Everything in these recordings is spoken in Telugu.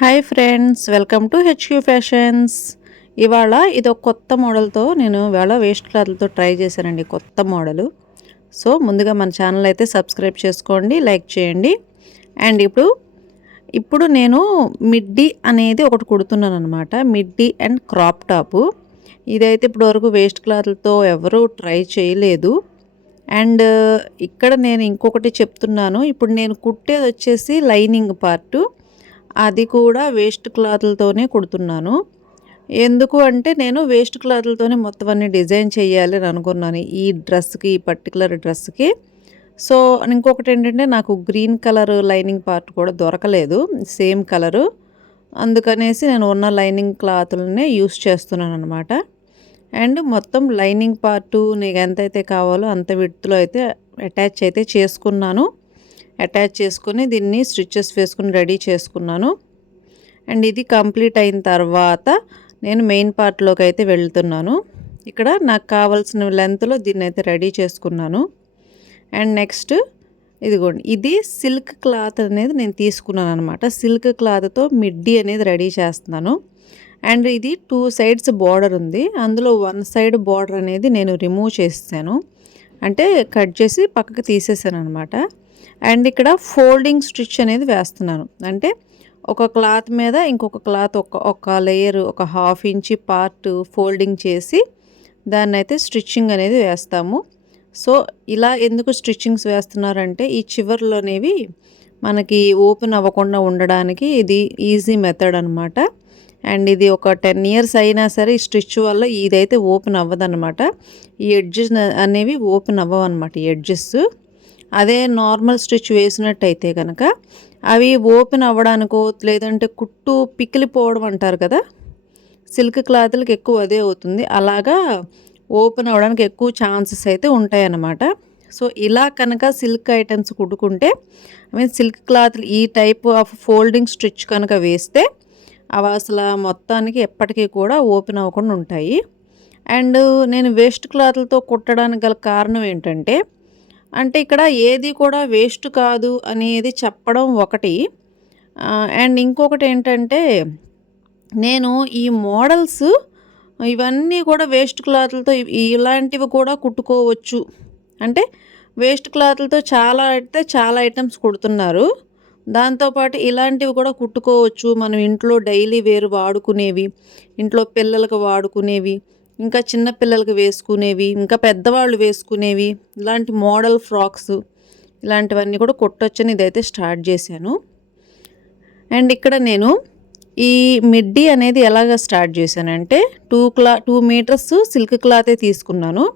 Hi friends, welcome to HQ fashions. ఇవాళ ఇది ఒక కొత్త మోడల్తో నేను ఇవాళ వేస్ట్ క్లాత్లతో ట్రై చేశానండి. కొత్త మోడలు. సో ముందుగా మన ఛానల్ అయితే సబ్స్క్రైబ్ చేసుకోండి, లైక్ చేయండి. అండ్ ఇప్పుడు నేను మిడ్డీ అనేది ఒకటి కుడుతున్నాను అనమాట. Midi and crop top. ఇదైతే ఇప్పుడు వరకు వేస్ట్ క్లాత్లతో ఎవరూ ట్రై చేయలేదు. అండ్ ఇక్కడ నేను ఇంకొకటి చెప్తున్నాను. ఇప్పుడు నేను కుట్టేది వచ్చేసి లైనింగ్ పార్టు. అది కూడా వేస్ట్ క్లాత్లతోనే కుడుతున్నాను. ఎందుకు అంటే నేను వేస్ట్ క్లాత్లతోనే మొత్తం అన్ని డిజైన్ చేయాలి అని అనుకున్నాను ఈ డ్రెస్కి, ఈ పర్టికులర్ డ్రెస్కి. సో ఇంకొకటి ఏంటంటే నాకు గ్రీన్ కలర్ లైనింగ్ పార్ట్ కూడా దొరకలేదు, సేమ్ కలరు. అందుకనేసి నేను ఉన్న లైనింగ్ క్లాత్లనే యూస్ చేస్తున్నాను అనమాట. అండ్ మొత్తం లైనింగ్ పార్టు నీకు ఎంతైతే కావాలో అంత విడ్త్లో అయితే అటాచ్ అయితే చేసుకున్నాను. అటాచ్ చేసుకుని దీన్ని స్టిచెస్ వేసుకుని రెడీ చేసుకున్నాను. అండ్ ఇది కంప్లీట్ అయిన తర్వాత నేను మెయిన్ పార్ట్లోకి అయితే వెళ్తున్నాను. ఇక్కడ నాకు కావాల్సిన లెంత్లో దీన్ని అయితే రెడీ చేసుకున్నాను. అండ్ నెక్స్ట్ ఇదిగోండి, ఇది సిల్క్ క్లాత్ అనేది నేను తీసుకున్నాను అనమాట. సిల్క్ క్లాత్తో మిడ్డీ అనేది రెడీ చేస్తున్నాను. అండ్ ఇది 2 సైడ్స్ బార్డర్ ఉంది. అందులో 1 సైడ్ బార్డర్ అనేది నేను రిమూవ్ చేసాను, అంటే కట్ చేసి పక్కకు తీసేసాను అనమాట. అండ్ ఇక్కడ ఫోల్డింగ్ స్టిచ్ అనేది వేస్తున్నాను. అంటే ఒక క్లాత్ మీద ఇంకొక క్లాత్ ఒక లేయర్, ఒక 1/2 ఇంచ్ పార్ట్ ఫోల్డింగ్ చేసి దాన్ని అయితే స్టిచ్చింగ్ అనేది వేస్తాము. సో ఇలా ఎందుకు స్టిచ్చింగ్స్ వేస్తున్నారంటే ఈ చివర్లోనేవి మనకి ఓపెన్ అవ్వకుండా ఉండడానికి ఇది ఈజీ మెథడ్ అనమాట. అండ్ ఇది ఒక 10 ఇయర్స్ అయినా సరే ఈ స్టిచ్ వల్ల ఇదైతే ఓపెన్ అవ్వదన్నమాట. ఈ ఎడ్జెస్ అనేవి ఓపెన్ అవ్వవు అనమాట, ఈ ఎడ్జెస్. అదే నార్మల్ స్టిచ్ వేసినట్టయితే కనుక అవి ఓపెన్ అవ్వడానికో లేదంటే కుట్టు పికిలిపోవడం అంటారు కదా, సిల్క్ క్లాత్లకి ఎక్కువ అదే అవుతుంది. అలాగా ఓపెన్ అవ్వడానికి ఎక్కువ ఛాన్సెస్ అయితే ఉంటాయన్నమాట. సో ఇలా కనుక సిల్క్ ఐటమ్స్ కుట్టుకుంటే, సిల్క్ క్లాత్లు ఈ టైప్ ఆఫ్ ఫోల్డింగ్ స్టిచ్ కనుక వేస్తే అవి అసలు మొత్తానికి ఎప్పటికీ కూడా ఓపెన్ అవ్వకుండా ఉంటాయి. అండ్ నేను వేస్ట్ క్లాత్లతో కుట్టడానికి గల కారణం ఏంటంటే, అంటే ఇక్కడ ఏది కూడా వేస్ట్ కాదు అనేది చెప్పడం ఒకటి. అండ్ ఇంకొకటి ఏంటంటే, నేను ఈ మోడల్స్ ఇవన్నీ కూడా వేస్ట్ క్లాత్లతో ఇలాంటివి కూడా కుట్టుకోవచ్చు. అంటే వేస్ట్ క్లాత్లతో చాలా ఐటమ్స్ కుడుతున్నారు. దాంతోపాటు ఇలాంటివి కూడా కుట్టుకోవచ్చు. మనం ఇంట్లో డైలీ వేర్ వాడుకునేవి, ఇంట్లో పిల్లలకు వాడుకునేవి, ఇంకా చిన్న పిల్లలకి వేసుకునేవి, ఇంకా పెద్దవాళ్ళు వేసుకునేవి, ఇలాంటి మోడల్ ఫ్రాక్స్ ఇలాంటివన్నీ కూడా కుట్టొచ్చని ఇదైతే స్టార్ట్ చేశాను. అండ్ ఇక్కడ నేను ఈ మిడ్డీ అనేది ఎలాగ స్టార్ట్ చేశానంటే 2 మీటర్స్ సిల్క్ క్లాతే తీసుకున్నాను.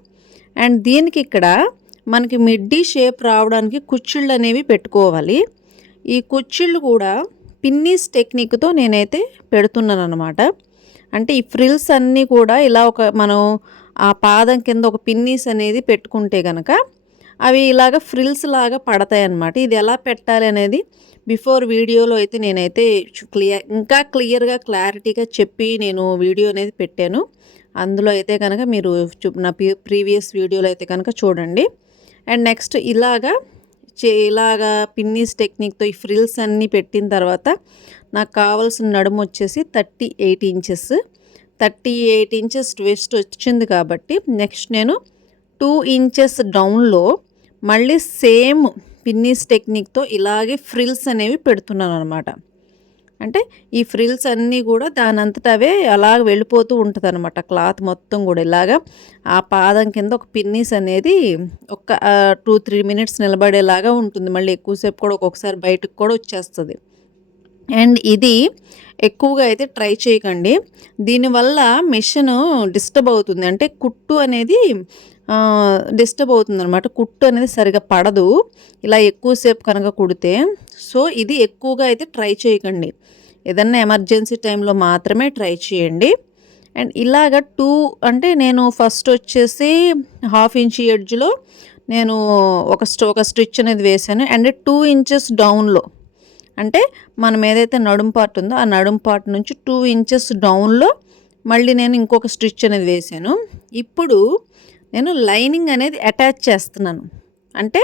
అండ్ దీనికి ఇక్కడ మనకి మిడ్డీ షేప్ రావడానికి కుచ్చిళ్ళు అనేవి పెట్టుకోవాలి. ఈ కుచ్చిళ్ళు కూడా పిన్నీస్ టెక్నిక్తో నేనైతే పెడుతున్నాను అనమాట. అంటే ఈ ఫ్రిల్స్ అన్నీ కూడా ఇలా మనం ఆ పాదం కింద ఒక పిన్నీస్ అనేది పెట్టుకుంటే కనుక అవి ఇలాగ ఫ్రిల్స్ లాగా పడతాయి అన్నమాట. ఇది ఎలా పెట్టాలి అనేది బిఫోర్ వీడియోలో అయితే నేనైతే ఇంకా క్లియర్గా క్లారిటీగా చెప్పి నేను వీడియో అనేది పెట్టాను. అందులో అయితే కనుక మీరు నా ప్రీవియస్ వీడియోలో అయితే కనుక చూడండి. అండ్ నెక్స్ట్ ఇలాగా పిన్నీస్ టెక్నిక్తో ఈ ఫ్రిల్స్ అన్నీ పెట్టిన తర్వాత నాకు కావాల్సిన నడుము వచ్చేసి 38 ఇంచెస్. 38 ఇంచెస్ ట్విస్ట్ వచ్చింది కాబట్టి నెక్స్ట్ నేను 2 ఇంచెస్ డౌన్లో మళ్ళీ సేమ్ పిన్నీస్ టెక్నిక్తో ఇలాగే ఫ్రిల్స్ అనేవి పెడుతున్నాను అనమాట. అంటే ఈ ఫ్రిల్స్ అన్నీ కూడా దానంతట అవే అలాగ వెళ్ళిపోతూ ఉంటుంది అనమాట. క్లాత్ మొత్తం కూడా ఇలాగా ఆ పాదం కింద ఒక పిన్నీస్ అనేది ఒక 2-3 మినిట్స్ నిలబడేలాగా ఉంటుంది. మళ్ళీ ఎక్కువసేపు కూడా ఒక్కొక్కసారి బయటకు కూడా వచ్చేస్తుంది. అండ్ ఇది ఎక్కువగా అయితే ట్రై చేయకండి. దీనివల్ల మెషిన్ డిస్టర్బ్ అవుతుంది, అంటే కుట్టు అనేది డిస్టర్బ్ అవుతుంది అనమాట. కుట్టు అనేది సరిగా పడదు ఇలా ఎక్కువసేపు కనుక కుడితే. సో ఇది ఎక్కువగా అయితే ట్రై చేయకండి, ఏదన్నా ఎమర్జెన్సీ టైంలో మాత్రమే ట్రై చేయండి. అండ్ ఇలాగ అంటే నేను ఫస్ట్ వచ్చేసి 1/2 ఇంచ్ ఎడ్జ్లో నేను ఒక స్టిచ్ అనేది వేసాను. అండ్ 2 ఇంచెస్ డౌన్లో, అంటే మనం ఏదైతే నడుం పార్ట్ ఉందో ఆ నడుం పార్ట్ నుంచి 2 ఇంచెస్ డౌన్లో మళ్ళీ నేను ఇంకొక స్టిచ్ అనేది వేసాను. ఇప్పుడు నేను లైనింగ్ అనేది అటాచ్ చేస్తున్నాను. అంటే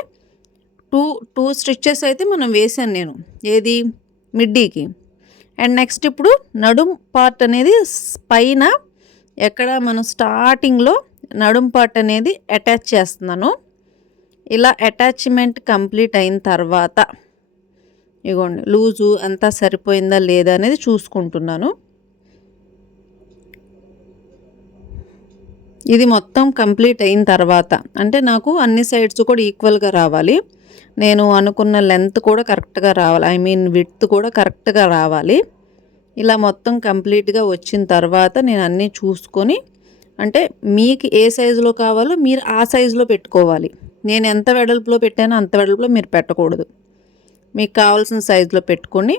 టూ స్టిచ్చెస్ అయితే మనం వేసాను నేను, ఏది మిడ్డీకి. అండ్ నెక్స్ట్ ఇప్పుడు నడుం పార్ట్ అనేది పైన ఎక్కడ మనం స్టార్టింగ్లో నడుం పార్ట్ అనేది అటాచ్ చేస్తున్నాను. ఇలా అటాచ్మెంట్ కంప్లీట్ అయిన తర్వాత ఇగోండి లూజు అంతా సరిపోయిందా లేదా అనేది చూసుకుంటున్నాను. ఇది మొత్తం కంప్లీట్ అయిన తర్వాత అంటే నాకు అన్ని సైడ్స్ కూడా ఈక్వల్గా రావాలి. నేను అనుకున్న లెంత్ కూడా కరెక్ట్గా రావాలి, ఐ మీన్ విడ్త్ కూడా కరెక్ట్గా రావాలి. ఇలా మొత్తం కంప్లీట్గా వచ్చిన తర్వాత నేను అన్నీ చూసుకొని, అంటే మీకు ఏ సైజులో కావాలో మీరు ఆ సైజులో పెట్టుకోవాలి. నేను ఎంత వెడల్పులో పెట్టానో అంత వెడల్పులో మీరు పెట్టకూడదు. మీకు కావాల్సిన సైజులో పెట్టుకొని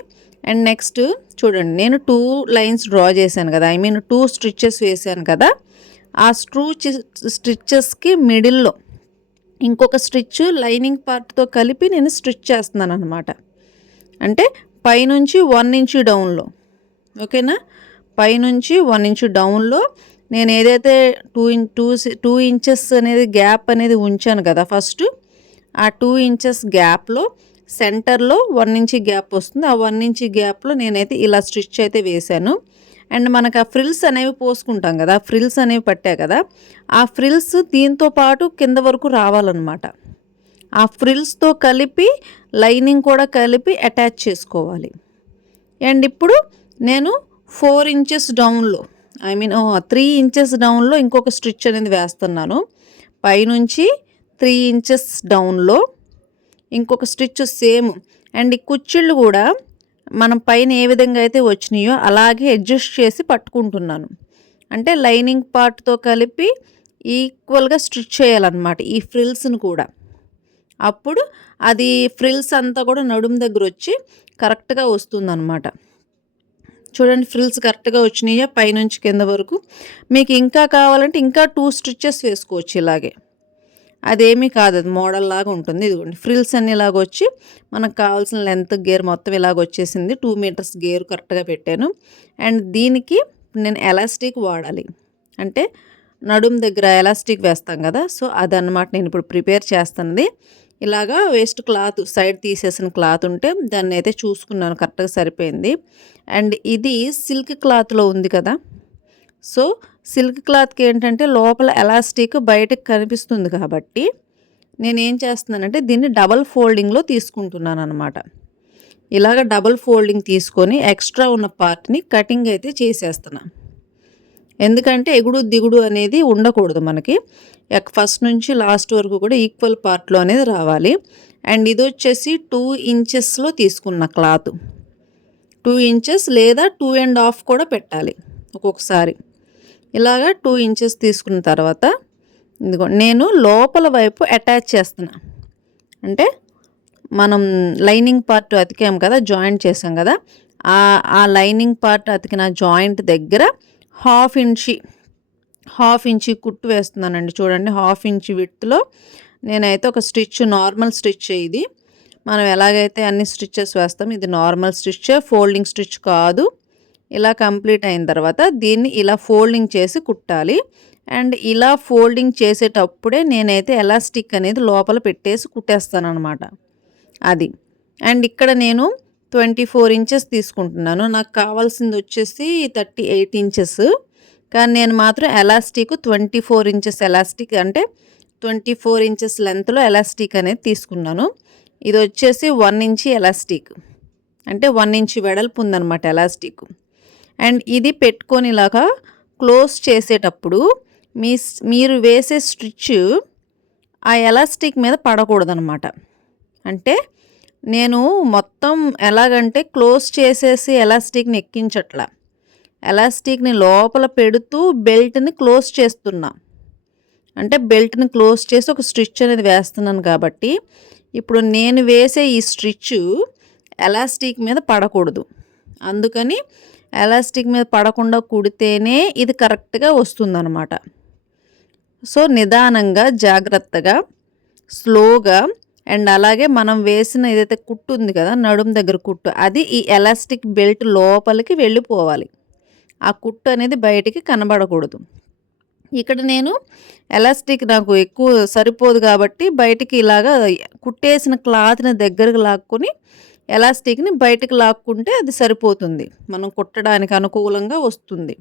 అండ్ నెక్స్ట్ చూడండి, నేను 2 లైన్స్ డ్రా చేశాను కదా, ఐ మీన్ 2 స్టిచ్చెస్ వేసాను కదా. ఆ స్టిచ్చెస్కి మిడిల్లో ఇంకొక స్టిచ్ లైనింగ్ పార్ట్తో కలిపి నేను స్టిచ్ చేస్తున్నాను అనమాట. అంటే పైనుంచి 1 ఇంచ్ డౌన్లో, ఓకేనా, పైనుంచి 1 ఇంచ్ డౌన్లో నేను ఏదైతే 2 ఇంచెస్ అనేది గ్యాప్ అనేది ఉంచాను కదా ఫస్ట్, ఆ 2 ఇంచెస్ గ్యాప్లో సెంటర్లో 1 ఇంచ్ గ్యాప్ వస్తుంది. ఆ 1 ఇంచ్ గ్యాప్లో నేనైతే ఇలా స్టిచ్ అయితే వేశాను. అండ్ మనకు ఆ ఫ్రిల్స్ అనేవి పోసుకుంటాం కదా, ఫ్రిల్స్ అనేవి పట్టాయి కదా, ఆ ఫ్రిల్స్ దీంతో పాటు కింద వరకు రావాలన్నమాట. ఆ ఫ్రిల్స్తో కలిపి లైనింగ్ కూడా కలిపి అటాచ్ చేసుకోవాలి. అండ్ ఇప్పుడు నేను 4 ఇంచెస్ డౌన్లో, ఐ మీన్ 3 ఇంచెస్ డౌన్లో ఇంకొక స్టిచ్ అనేది వేస్తున్నాను. పైనుంచి 3 ఇంచెస్ డౌన్లో ఇంకొక స్టిచ్ సేమ్. అండ్ ఈ కుచ్చిళ్ళు కూడా మనం పైన ఏ విధంగా అయితే వచ్చినాయో అలాగే అడ్జస్ట్ చేసి పట్టుకుంటున్నాను. అంటే లైనింగ్ పార్ట్తో కలిపి ఈక్వల్గా స్టిచ్ చేయాలన్నమాట ఈ ఫ్రిల్స్ని కూడా. అప్పుడు అది ఫ్రిల్స్ అంతా కూడా నడుము దగ్గర వచ్చి కరెక్ట్గా వస్తుందన్నమాట. చూడండి, ఫ్రిల్స్ కరెక్ట్గా వచ్చినాయో పైనుంచి కింద వరకు. మీకు ఇంకా కావాలంటే ఇంకా 2 స్టిచ్చెస్ వేసుకోవచ్చు ఇలాగే, అదేమీ కాదు, అది మోడల్ లాగా ఉంటుంది. ఇదిగోండి ఫ్రిల్స్ అన్ని ఇలాగ వచ్చి మనకు కావాల్సిన లెంత్ గేర్ మొత్తం ఇలాగ వచ్చేసింది. 2 మీటర్స్ గేర్ కరెక్ట్గా పెట్టాను. అండ్ దీనికి నేను ఎలాస్టిక్ వాడాలి, అంటే నడుము దగ్గర ఎలాస్టిక్ వేస్తాం కదా, సో అదనమాట నేను ఇప్పుడు ప్రిపేర్ చేస్తున్నది. ఇలాగా వేస్ట్ క్లాత్ సైడ్ తీసేసిన క్లాత్ ఉంటే దాన్ని అయితే చూసుకున్నాను, కరెక్ట్గా సరిపోయింది. అండ్ ఇది సిల్క్ క్లాత్లో ఉంది కదా, సో సిల్క్ క్లాత్కి ఏంటంటే లోపల ఎలాస్టిక్ బయటకు కనిపిస్తుంది కాబట్టి నేనేం చేస్తున్నానంటే దీన్ని డబల్ ఫోల్డింగ్లో తీసుకుంటున్నాను అనమాట. ఇలాగ డబల్ ఫోల్డింగ్ తీసుకొని ఎక్స్ట్రా ఉన్న పార్ట్ని కటింగ్ అయితే చేసేస్తున్నాను. ఎందుకంటే ఎగుడు దిగుడు అనేది ఉండకూడదు మనకి, ఫస్ట్ నుంచి లాస్ట్ వరకు కూడా ఈక్వల్ పార్ట్లో అనేది రావాలి. అండ్ ఇది వచ్చేసి 2 ఇంచెస్లో తీసుకున్న క్లాత్, 2 ఇంచెస్ లేదా 2.5 కూడా పెట్టాలి ఒక్కొక్కసారి. ఇలాగా 2 ఇంచెస్ తీసుకున్న తర్వాత ఇదిగో నేను లోపల వైపు అటాచ్ చేస్తున్నా. అంటే మనం లైనింగ్ పార్ట్ అతికాం కదా, జాయింట్ చేసాం కదా, ఆ లైనింగ్ పార్ట్ అతికిన జాయింట్ దగ్గర హాఫ్ ఇంచి కుట్టు వేస్తున్నానండి. చూడండి, హాఫ్ ఇంచ్ విడ్త్లో నేనైతే ఒక స్టిచ్, నార్మల్ స్టిచ్ ఇది. మనం ఎలాగైతే అన్ని స్టిచ్చెస్ వేస్తాం, ఇది నార్మల్ స్టిచ్, ఫోల్డింగ్ స్టిచ్ కాదు. ఇలా కంప్లీట్ అయిన తర్వాత దీన్ని ఇలా ఫోల్డింగ్ చేసి కుట్టాలి. అండ్ ఇలా ఫోల్డింగ్ చేసేటప్పుడే నేనైతే ఎలాస్టిక్ అనేది లోపల పెట్టేసి కుట్టేస్తాను అనమాట అది. అండ్ ఇక్కడ నేను 24 ఇంచెస్ తీసుకుంటున్నాను, నాకు కావాల్సింది వచ్చేసి 38 ఇంచెస్, కానీ నేను మాత్రం ఎలాస్టిక్ 24 ఇంచెస్ ఎలాస్టిక్, అంటే 24 ఇంచెస్ లెంత్లో ఎలాస్టిక్ అనేది తీసుకున్నాను. ఇది వచ్చేసి 1 ఇంచ్ ఎలాస్టిక్, అంటే 1 ఇంచ్ వెడల్పు ఉందన్నమాట ఎలాస్టిక్. అండ్ ఇది పెట్టుకొని ఇలాగా క్లోజ్ చేసేటప్పుడు మీరు వేసే స్టిచ్ ఆ ఎలాస్టిక్ మీద పడకూడదనమాట. అంటే నేను మొత్తం ఎలాగంటే క్లోజ్ చేసేసి ఎలాస్టిక్ని ఎక్కించట్లా, ఎలాస్టిక్ని లోపల పెడుతూ బెల్ట్ని క్లోజ్ చేస్తున్నా. అంటే బెల్ట్ని క్లోజ్ చేసి ఒక స్టిచ్ అనేది వేస్తున్నాను కాబట్టి ఇప్పుడు నేను వేసే ఈ స్టిచ్ ఎలాస్టిక్ మీద పడకూడదు. అందుకని ఎలాస్టిక్ మీద పడకుండా కుడితేనే ఇది కరెక్ట్గా వస్తుందన్నమాట. సో నిదానంగా, జాగ్రత్తగా, స్లోగా, అండ్ అలాగే మనం వేసిన ఏదైతే కుట్టు ఉంది కదా, నడుము దగ్గర కుట్టు, అది ఈ ఎలాస్టిక్ బెల్ట్ లోపలికి వెళ్ళిపోవాలి. ఆ కుట్టు అనేది బయటికి కనబడకూడదు. ఇక్కడ నేను ఎలాస్టిక్ నాకు ఎక్కువ సరిపోదు కాబట్టి బయటికి ఇలాగా కుట్టేసిన క్లాత్ని దగ్గరకు లాక్కొని ఎలాస్టిక్ని బయటకు లాక్కుంటే అది సరిపోతుంది, మనం కుట్టడానికి అనుకూలంగా వస్తుంది.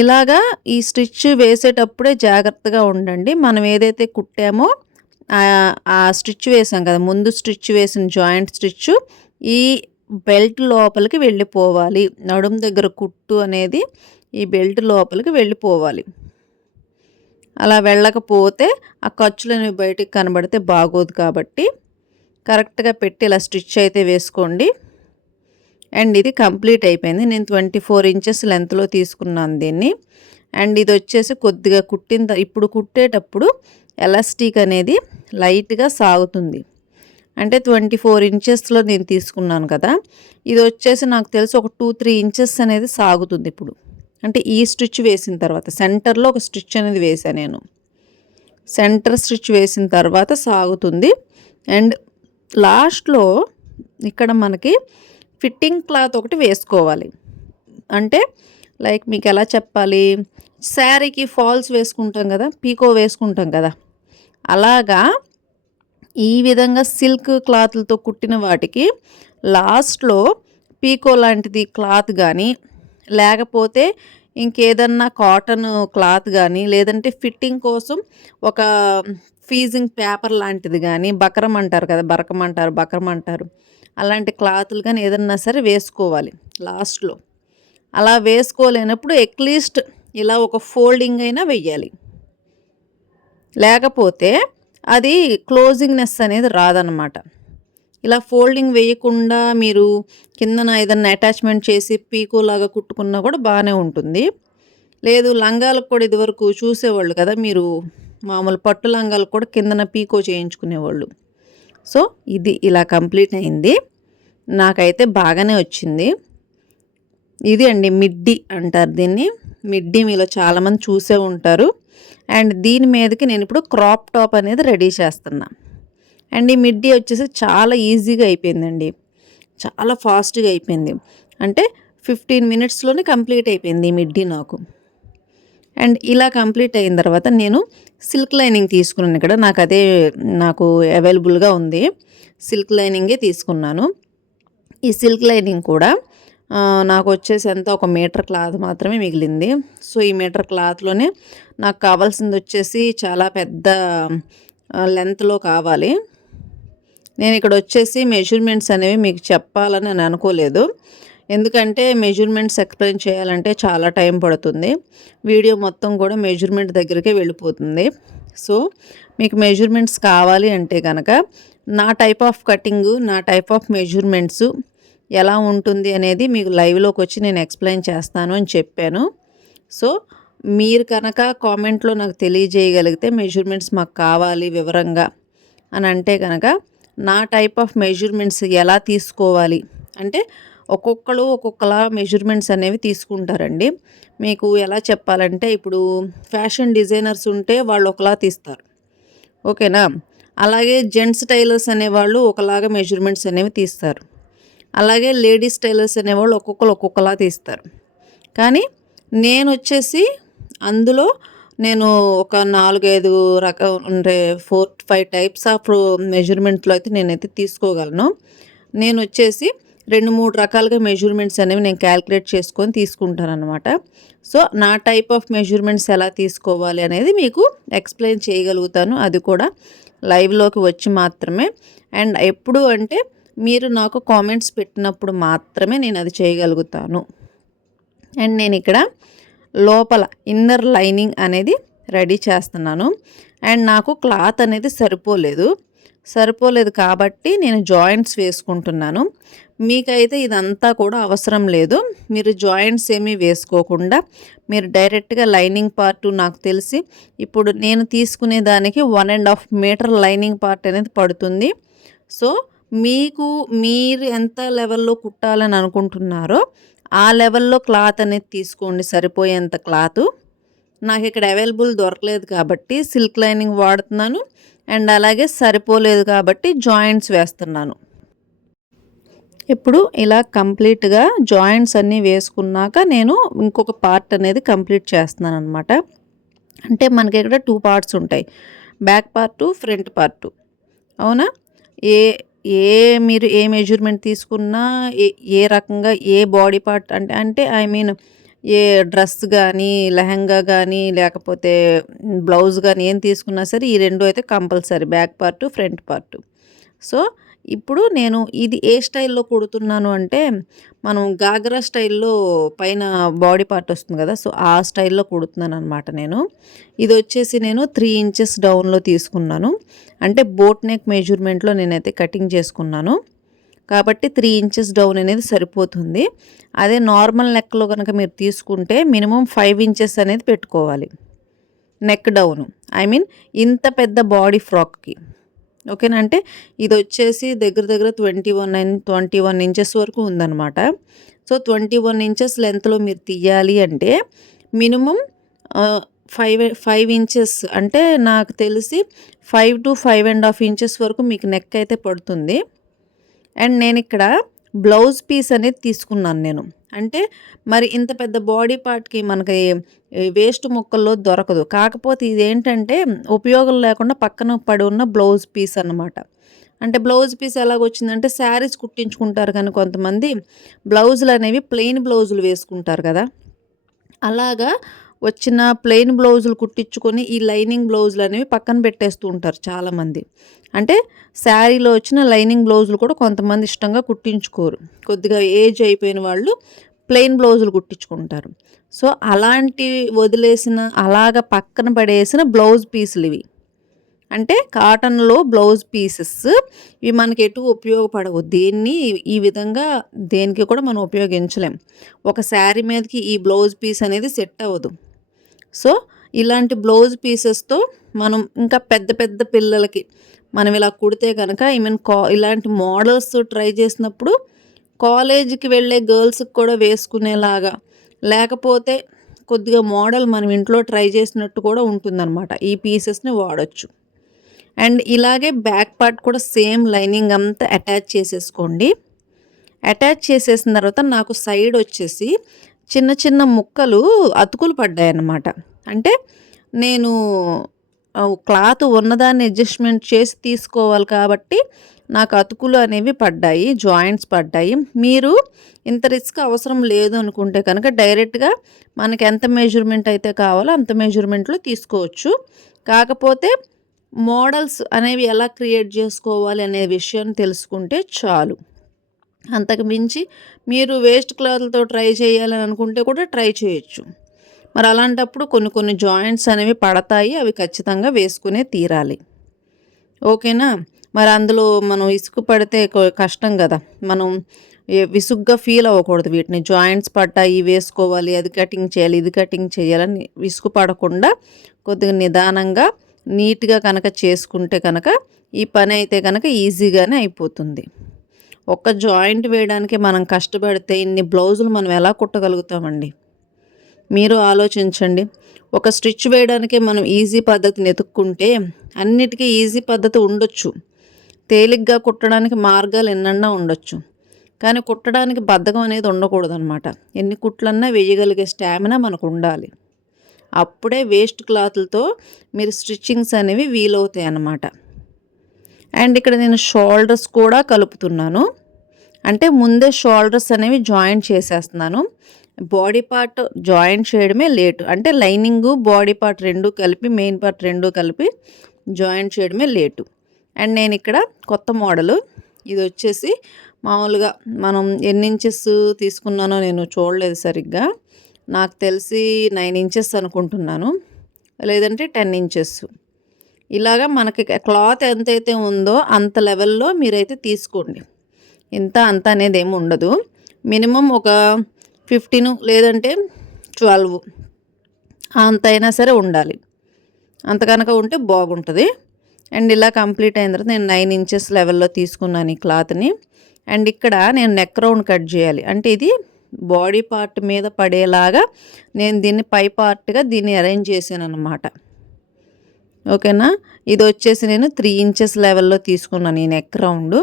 ఇలాగా ఈ స్టిచ్ వేసేటప్పుడే జాగ్రత్తగా ఉండండి. మనం ఏదైతే కుట్టామో ఆ స్టిచ్ వేసాం కదా, ముందు స్టిచ్ వేసిన జాయింట్ స్టిచ్ ఈ బెల్ట్ లోపలికి వెళ్ళిపోవాలి. నడుము దగ్గర కుట్టు అనేది ఈ బెల్ట్ లోపలికి వెళ్ళిపోవాలి. అలా వెళ్ళకపోతే ఆ ఖర్చులనేవి బయటికి కనబడితే బాగోదు. కాబట్టి కరెక్ట్గా పెట్టి ఇలా స్టిచ్ అయితే వేసుకోండి. అండ్ ఇది కంప్లీట్ అయిపోయింది. నేను 24 ఇంచెస్ లెంత్లో తీసుకున్నాను దీన్ని. అండ్ ఇది వచ్చేసి కొద్దిగా ఇప్పుడు కుట్టేటప్పుడు ఎలాస్టిక్ అనేది లైట్గా సాగుతుంది. అంటే 24 ఇంచెస్లో నేను తీసుకున్నాను కదా, ఇది వచ్చేసి నాకు తెలిసి ఒక 2-3 ఇంచెస్ అనేది సాగుతుంది ఇప్పుడు. అంటే ఈ స్టిచ్ వేసిన తర్వాత సెంటర్లో ఒక స్టిచ్ అనేది వేసాను నేను. సెంటర్ స్టిచ్ వేసిన తర్వాత సాగుతుంది. అండ్ లాస్ట్లో ఇక్కడ మనకి ఫిట్టింగ్ క్లాత్ ఒకటి వేసుకోవాలి. అంటే లైక్ మీకు ఎలా చెప్పాలి, శారీకి ఫాల్స్ వేసుకుంటాం కదా, పీకో వేసుకుంటాం కదా, అలాగా ఈ విధంగా సిల్క్ క్లాత్లతో కుట్టిన వాటికి లాస్ట్లో పీకో లాంటిది క్లాత్ కానీ, లేకపోతే ఇంకేదన్నా కాటన్ క్లాత్ కానీ, లేదంటే ఫిట్టింగ్ కోసం ఒక ఫీజింగ్ పేపర్ లాంటిది కానీ, బకరం అంటారు కదా, బకరం అంటారు, అలాంటి క్లాతులు కానీ ఏదన్నా సరే వేసుకోవాలి లాస్ట్లో. అలా వేసుకోలేనప్పుడు అట్లీస్ట్ ఇలా ఒక ఫోల్డింగ్ అయినా వెయ్యాలి. లేకపోతే అది క్లోజింగ్నెస్ అనేది రాదనమాట. ఇలా ఫోల్డింగ్ వేయకుండా మీరు కిందన ఏదన్నా అటాచ్మెంట్ చేసి పీకోలాగా కుట్టుకున్నా కూడా బాగానే ఉంటుంది. లేదు లంగాలకు కూడా ఇదివరకు చూసేవాళ్ళు కదా మీరు, మామూలు పట్టు లంగాలకు కూడా కిందన పీకో చేయించుకునేవాళ్ళు. సో ఇది ఇలా కంప్లీట్ అయింది. నాకైతే బాగానే వచ్చింది. ఇది అండి మిడ్డీ అంటారు దీన్ని. మిడ్డీ మీలో చాలామంది చూసే ఉంటారు. అండ్ దీని మీదకి నేను ఇప్పుడు క్రాప్ టాప్ అనేది రెడీ చేస్తున్నా. అండ్ ఈ మిడ్డీ వచ్చేసి చాలా ఈజీగా అయిపోయిందండి, చాలా ఫాస్ట్గా అయిపోయింది. అంటే 15 మినిట్స్లోనే కంప్లీట్ అయిపోయింది ఈ మిడ్డీ నాకు. అండ్ ఇలా కంప్లీట్ అయిన తర్వాత నేను సిల్క్ లైనింగ్ తీసుకున్నాను. ఇక్కడ నాకు అవైలబుల్గా ఉంది, సిల్క్ లైనింగే తీసుకున్నాను. ఈ సిల్క్ లైనింగ్ కూడా నాకు వచ్చేసి ఎంత, 1 మీటర్ క్లాత్ మాత్రమే మిగిలింది. సో ఈ మీటర్ క్లాత్లోనే నాకు కావాల్సింది వచ్చేసి చాలా పెద్ద లెంత్లో కావాలి. నేను ఇక్కడ వచ్చేసి మెజర్మెంట్స్ అనేవి మీకు చెప్పాలని నేను అనుకోలేదు, ఎందుకంటే మెజర్మెంట్స్ ఎక్స్ప్లెయిన్ చేయాలంటే చాలా టైం పడుతుంది. వీడియో మొత్తం కూడా మెజర్మెంట్ దగ్గరికే వెళ్ళిపోతుంది. సో మీకు మెజర్మెంట్స్ కావాలి అంటే కనుక నా టైప్ ఆఫ్ కటింగు, నా టైప్ ఆఫ్ మెజర్మెంట్స్ ఎలా ఉంటుంది అనేది మీకు లైవ్లోకి వచ్చి నేను ఎక్స్ప్లెయిన్ చేస్తాను అని చెప్పాను. సో మీరు కనుక కామెంట్లో నాకు తెలియజేయగలిగితే మెజర్మెంట్స్ మాకు కావాలి వివరంగా అని అంటే కనుక నా టైప్ ఆఫ్ మెజర్మెంట్స్ ఎలా తీసుకోవాలి అంటే, ఒక్కొక్కరు ఒక్కొక్కలా మెజర్మెంట్స్ అనేవి తీసుకుంటారండి. మీకు ఎలా చెప్పాలంటే, ఇప్పుడు ఫ్యాషన్ డిజైనర్స్ ఉంటే వాళ్ళు ఒకలా తీస్తారు, ఓకేనా. అలాగే జెంట్స్ టైలర్స్ అనేవాళ్ళు ఒకలాగా మెజర్మెంట్స్ అనేవి తీస్తారు. అలాగే లేడీస్ టైలర్స్ అనేవాళ్ళు ఒక్కొక్కలా తీస్తారు. కానీ నేను వచ్చేసి అందులో నేను ఒక 4-5 అంటే 4-5 టైప్స్ ఆఫ్ మెజర్మెంట్స్లో అయితే నేనైతే తీసుకోగలను. నేను వచ్చేసి 2-3 రకాలుగా మెజర్మెంట్స్ అనేవి నేను క్యాలిక్యులేట్ చేసుకొని తీసుకుంటాను అనమాట. సో నా టైప్ ఆఫ్ మెజర్మెంట్స్ ఎలా తీసుకోవాలి అనేది మీకు ఎక్స్ప్లెయిన్ చేయగలుగుతాను, అది కూడా లైవ్లోకి వచ్చి మాత్రమే. అండ్ ఎప్పుడు అంటే మీరు నాకు కామెంట్స్ పెట్టినప్పుడు మాత్రమే నేను అది చేయగలుగుతాను. అండ్ నేను ఇక్కడ లోపల ఇన్నర్ లైనింగ్ అనేది రెడీ చేస్తున్నాను. అండ్ నాకు క్లాత్ అనేది సరిపోలేదు కాబట్టి నేను జాయింట్స్ వేసుకుంటున్నాను. మీకైతే ఇదంతా కూడా అవసరం లేదు, మీరు జాయింట్స్ ఏమీ వేసుకోకుండా మీరు డైరెక్ట్గా లైనింగ్ పార్ట్, నాకు తెలిసి ఇప్పుడు నేను తీసుకునే దానికి 1.5 మీటర్ లైనింగ్ పార్ట్ అనేది పడుతుంది. సో మీరు ఎంత లెవెల్లో కుట్టాలని అనుకుంటున్నారో ఆ లెవెల్లో క్లాత్ అనేది తీసుకోండి, సరిపోయేంత క్లాత్. నాకు ఇక్కడ అవైలబుల్ దొరకలేదు కాబట్టి సిల్క్ లైనింగ్ వాడుతున్నాను. అండ్ అలాగే సరిపోలేదు కాబట్టి జాయింట్స్ వేస్తున్నాను. ఇప్పుడు ఇలా కంప్లీట్గా జాయింట్స్ అన్నీ వేసుకున్నాక నేను ఇంకొక పార్ట్ అనేది కంప్లీట్ చేస్తున్నాను అనమాట. అంటే మనకి ఇక్కడ 2 పార్ట్స్ ఉంటాయి, బ్యాక్ పార్టు, ఫ్రంట్ పార్టు, అవునా. మీరు ఏ మెజర్మెంట్ తీసుకున్నా ఏ ఏ రకంగా ఏ బాడీ పార్ట్ అంటే ఐ మీన్ ఏ డ్రెస్ గానీ, లెహెంగా గానీ, లేకపోతే బ్లౌజ్ గానీ ఏం తీసుకున్నా సరే ఈ 2 అయితే compulsory back part, front part. So, ఇప్పుడు నేను ఇది ఏ స్టైల్‌లో కుడుతున్నాను అంటే, మనం గాగ్రా స్టైల్‌లో పైన బాడీ పార్ట్ వస్తుంది కదా! సో, ఆ స్టైల్‌లో కుడుతున్నాననమాట నేను. ఇదొచ్చేసి నేను 3 ఇంచెస్ డౌన్‌లో తీసుకున్నాను. అంటే బోట్ నెక్ మెజర్మెంట్‌లో నేనైతే కటింగ్ చేసుకున్నాను. కాబట్టి 3 ఇంచెస్ డౌన్ అనేది సరిపోతుంది. అదే నార్మల్ నెక్‌లో గనక మీరు తీసుకుంటే మినిమమ్ 5 ఇంచెస్ అనేది పెట్టుకోవాలి. Neck down. ఐ మీన్ ఇంత పెద్ద బాడీ ఫ్రాక్‌కి. ఓకేనా? అంటే ఇదొచ్చేసి దగ్గర దగ్గర 21 ఇంచెస్ వరకు ఉందనమాట. సో, 21 ఇంచెస్ లెంగ్త్‌లో మీరు తీయాలి అంటే మినిమమ్ 5 ఇంచెస్ అంటే నాకు తెలిసి 5-5 ½ ఇంచెస్ వరకు మీకు నెక్ అయితే పడుతుంది. అండ్ నేనిక్కడ బ్లౌజ్ పీస్ అనేది తీసుకున్నాను నేను. అంటే మరి ఇంత పెద్ద బాడీ పార్ట్‌కి మనకి వేస్ట్ ముక్కల్లో దొరకదు. కాకపోతే ఇదేంటంటే ఉపయోగం లేకుండా పక్కన పడి ఉన్న బ్లౌజ్ పీస్ అన్నమాట. అంటే బ్లౌజ్ పీస్ ఎలాగొచ్చిందంటే శారీస్ కుట్టించుకుంటారు కానీ కొంతమంది బ్లౌజులనేవి ప్లెయిన్ బ్లౌజులు వేసుకుంటారు కదా! అలాగా వచ్చిన ప్లెయిన్ బ్లౌజులు కుట్టించుకొని ఈ లైనింగ్ బ్లౌజులనేవి పక్కన పెట్టేస్తూ ఉంటారు చాలామంది. అంటే శారీలో వచ్చిన లైనింగ్ బ్లౌజులు కూడా కొంతమంది ఇష్టంగా కుట్టించుకోరు. కొద్దిగా ఏజ్ అయిపోయిన వాళ్ళు ప్లెయిన్ బ్లౌజులు కుట్టించుకుంటారు. సో, అలాంటివి వదిలేసిన అలాగ పక్కన పడేసిన బ్లౌజ్ పీసులివి. అంటే కాటన్‌లో బ్లౌజ్ పీసెస్ ఇవి మనకి ఎటు ఉపయోగపడవు. ఈ విధంగా దేనికి కూడా మనం ఉపయోగించలేం. ఒక శారీ మీదకి ఈ బ్లౌజ్ పీస్ అనేది సెట్ అవ్వదు. సో, ఇలాంటి బ్లౌజ్ పీసెస్‌తో మనం ఇంకా పెద్ద పెద్ద పిల్లలకి మనం ఇలా కుడితే గనక ఐ మీన్ ఇలాంటి మోడల్స్ ట్రై చేసినప్పుడు కాలేజీకి వెళ్ళే గర్ల్స్‌కి కూడా వేసుకునేలాగా, లేకపోతే కొద్దిగా మోడల్ మనం ఇంట్లో ట్రై చేసినట్టు కూడా ఉంటుందనమాట. ఈ పీసెస్‌ని వాడొచ్చు. అండ్ ఇలాగే బ్యాక్ పార్ట్ కూడా సేమ్ లైనింగ్ అంతా అటాచ్ చేసేసుకోండి. అటాచ్ చేసేసిన తర్వాత నాకు సైడ్ వచ్చేసి చిన్న చిన్న ముక్కలు అతుకులు పడ్డాయన్నమాట. అంటే నేను క్లాత్ ఉన్నదాన్ని అడ్జస్ట్‌మెంట్ చేసి తీసుకోవాలి కాబట్టి నాకు అతుకులు అనేవి పడ్డాయి. జాయింట్స్ పడ్డాయి. మీరు ఇంత రిస్క్ అవసరం లేదు అనుకుంటే కనుక డైరెక్ట్‌గా మనకి ఎంత మెజర్మెంట్ అయితే కావాలో అంత మెజర్మెంట్‌లో తీసుకోవచ్చు. కాకపోతే మోడల్స్ అనేవి ఎలా క్రియేట్ చేసుకోవాలి అనే విషయం తెలుసుకుంటే చాలు. అంతకు మించి మీరు వేస్ట్ క్లాత్‌లతో ట్రై చేయాలని అనుకుంటే కూడా ట్రై చేయొచ్చు. మరి అలాంటప్పుడు కొన్ని కొన్ని జాయింట్స్ అనేవి పడతాయి. అవి ఖచ్చితంగా వేసుకునే తీరాలి. ఓకేనా? మరి అందులో మనం విసుగు పడితే కష్టం గదా! మనం విసుగ్గా ఫీల్ అవ్వకూడదు వీటిని. జాయింట్స్ పడ్డాయి వేసుకోవాలి, అది కటింగ్ చేయాలి, ఇది కటింగ్ చేయాలని విసుగు పడకుండా కొద్దిగా నిదానంగా నీట్‌గా కనుక చేసుకుంటే కనుక ఈ పని అయితే కనుక ఈజీగానే అయిపోతుంది. ఒక్క జాయింట్ వేయడానికి మనం కష్టపడితే ఇన్ని బ్లౌజులు మనం ఎలా కుట్టగలుగుతామండి? మీరు ఆలోచించండి. ఒక స్టిచ్ వేయడానికే మనం ఈజీ పద్ధతిని ఎతుక్కుంటే అన్నిటికీ ఈజీ పద్ధతి ఉండొచ్చు. తేలిగ్గా కుట్టడానికి మార్గాలు ఎన్నన్నా ఉండొచ్చు. కానీ కుట్టడానికి బద్ధకం అనేది ఉండకూడదనమాట. ఎన్ని కుట్లన్నా వేయగలిగే స్టామినా మనకు ఉండాలి. అప్పుడే వేస్ట్ క్లాతులతో మీరు స్టిచ్చింగ్స్ అనేవి వీలవుతాయి అన్నమాట. అండ్ ఇక్కడ నేను షోల్డర్స్ కూడా కలుపుతున్నాను. అంటే ముందే షోల్డర్స్ అనేవి జాయింట్ చేసేస్తున్నాను. బాడీ పార్ట్ జాయింట్ చేయడమే లేటు. అంటే లైనింగు, బాడీ పార్ట్ 2 కలిపి, మెయిన్ పార్ట్ 2 కలిపి జాయింట్ చేయడమే లేటు. అండ్ నేను ఇక్కడ కొత్త మోడలు ఇది వచ్చేసి మామూలుగా మనం ఎన్ని ఇంచెస్ తీసుకున్నానో నేను చూడలేదు సరిగ్గా. నాకు తెలిసి 9 ఇంచెస్ అనుకుంటున్నాను, లేదంటే 10 ఇంచెస్. ఇలాగా మనకి క్లాత్ ఎంతైతే ఉందో అంత లెవెల్లో మీరైతే తీసుకోండి. ఇంత అంత అనేది ఏమి ఉండదు. మినిమం ఒక 15 లేదంటే 12 అంత అయినా సరే ఉండాలి. అంత కనుక ఉంటే బాగుంటుంది. అండ్ ఇలా కంప్లీట్ అయిన తర్వాత నేను 9 ఇంచెస్ లెవెల్లో తీసుకున్నాను ఈ క్లాత్ని. అండ్ ఇక్కడ నేను నెక్ రౌండ్ కట్ చేయాలి. అంటే ఇది బాడీ పార్ట్ మీద పడేలాగా నేను దీన్ని పై పార్ట్గా దీన్ని అరేంజ్ చేశాను అనమాట. ఓకేనా? ఇది వచ్చేసి నేను 3 ఇంచెస్ లెవెల్లో తీసుకున్నాను ఈ నెక్ రౌండ్.